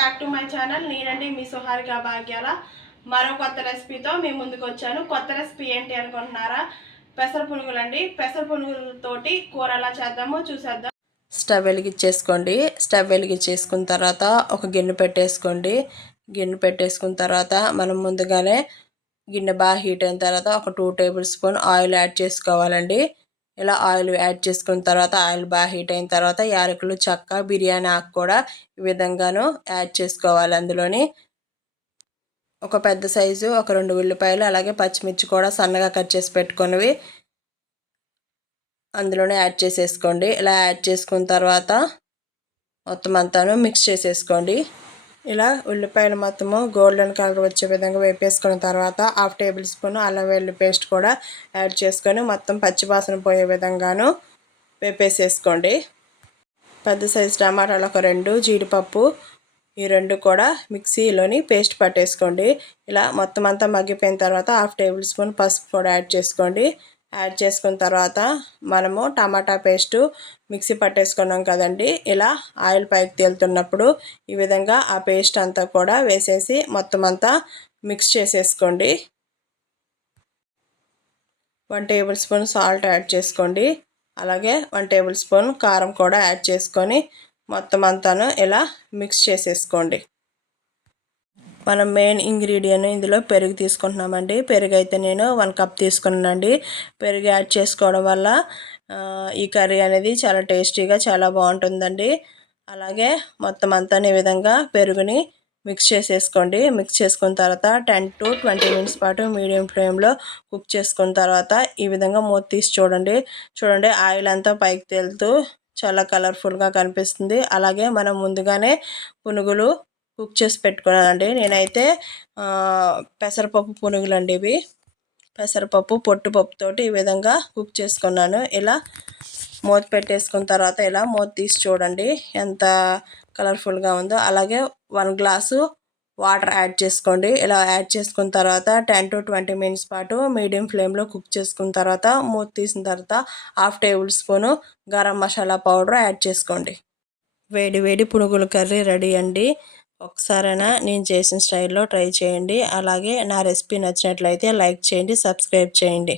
Back to my channel నేనండి మీ సుహారిక భాగ్యాల. మరో కొత్త రెసిపీతో మీ ముందుకు వచ్చాను. కొత్త రెసిపీ ఏంటి అనుకుంటున్నారా? పెసర పునుగులండి. పెసర పునుగులతోటి కూర ఎలా చేద్దామో చూసేద్దాం. స్టవ్ వెలిగించేసుకోండి. స్టవ్ వెలిగించేసుకున్న తర్వాత ఒక గిన్నె పెట్టేసుకోండి. గిన్నె పెట్టేసుకున్న తర్వాత మనం ముందుగానే గిన్నె బాగా హీట్ అయిన తర్వాత ఒక two tablespoon oil add చేసుకోవాలండి. ఇలా ఆయిల్ యాడ్ చేసుకున్న తర్వాత ఆయిల్ బాగా హీట్ అయిన తర్వాత యాలకులు చక్క బిర్యానీ ఆకు కూడా ఈ విధంగాను యాడ్ చేసుకోవాలి అందులోని. ఒక పెద్ద సైజు ఒక రెండు ఉల్లిపాయలు అలాగే పచ్చిమిర్చి కూడా సన్నగా కట్ చేసి పెట్టుకున్నవి అందులోనే యాడ్ చేసేసుకోండి. ఇలా యాడ్ చేసుకున్న తర్వాత మొత్తం అంతాను మిక్స్ చేసేసుకోండి. ఇలా ఉల్లిపాయలు మొత్తము గోల్డెన్ కలర్ వచ్చే విధంగా వేపేసుకున్న తర్వాత హాఫ్ టేబుల్ స్పూన్ అల్లం వెల్లుల్లి పేస్ట్ కూడా యాడ్ చేసుకొని మొత్తం పచ్చివాసన పోయే విధంగాను వేపేసేసుకోండి. పెద్ద సైజు టమాటాలు ఒక రెండు జీడిపప్పు ఈ రెండు కూడా మిక్సీలోని పేస్ట్ పట్టేసుకోండి. ఇలా మొత్తం అంతా మగ్గిపోయిన తర్వాత హాఫ్ టేబుల్ స్పూన్ పసుపు కూడా యాడ్ చేసుకోండి. యాడ్ చేసుకున్న తర్వాత మనము టమాటా పేస్టు మిక్సీ పట్టేసుకున్నాం కదండి. ఇలా ఆయిల్ పైకి తేలుతున్నప్పుడు ఈ విధంగా ఆ పేస్ట్ అంతా కూడా వేసేసి మొత్తం అంతా మిక్స్ చేసేసుకోండి. One tablespoon salt add చేసుకోండి. అలాగే వన్ టేబుల్ స్పూన్ కారం కూడా యాడ్ చేసుకొని మొత్తం అంతాను ఇలా మిక్స్ చేసేసుకోండి. మనం మెయిన్ ఇంగ్రీడియంట్ ఇందులో పెరుగు తీసుకుంటున్నామండి. పెరుగు అయితే నేను వన్ కప్ తీసుకున్నానండి. పెరుగు యాడ్ చేసుకోవడం వల్ల ఈ కర్రీ అనేది చాలా టేస్టీగా చాలా బాగుంటుందండి. అలాగే మొత్తం అంతా ఈ విధంగా పెరుగుని మిక్స్ చేసేసుకోండి. మిక్స్ చేసుకున్న తర్వాత టెన్ టు ట్వంటీ మినిట్స్ పాటు మీడియం ఫ్లేమ్లో కుక్ చేసుకున్న తర్వాత ఈ విధంగా మూత తీసి చూడండి. చూడండి ఆయిల్ అంతా పైకి తేలుతూ చాలా కలర్ఫుల్గా కనిపిస్తుంది. అలాగే మనం ముందుగానే పునుగులు కుక్ చేసి పెట్టుకున్నానండి. నేనైతే పెసరపప్పు పునుగులు అండి ఇవి పెసరపప్పు పొట్టుపప్పుతోటి ఈ విధంగా కుక్ చేసుకున్నాను. ఇలా మూత పెట్టేసుకున్న తర్వాత ఇలా మూత తీసి చూడండి ఎంత కలర్ఫుల్గా ఉందో. అలాగే వన్ గ్లాసు వాటర్ యాడ్ చేసుకోండి. ఇలా యాడ్ చేసుకున్న తర్వాత టెన్ టు ట్వంటీ మినిట్స్ పాటు మీడియం ఫ్లేమ్లో కుక్ చేసుకున్న తర్వాత మూత తీసిన తర్వాత half tablespoon garam masala powder add చేసుకోండి. వేడి వేడి పునుగుల కర్రీ రెడీ అండి. ఒకసారైనా నేను చేసిన స్టైల్లో ట్రై చేయండి. అలాగే నా రెసిపీ నచ్చినట్లయితే లైక్ చేయండి సబ్స్క్రైబ్ చేయండి.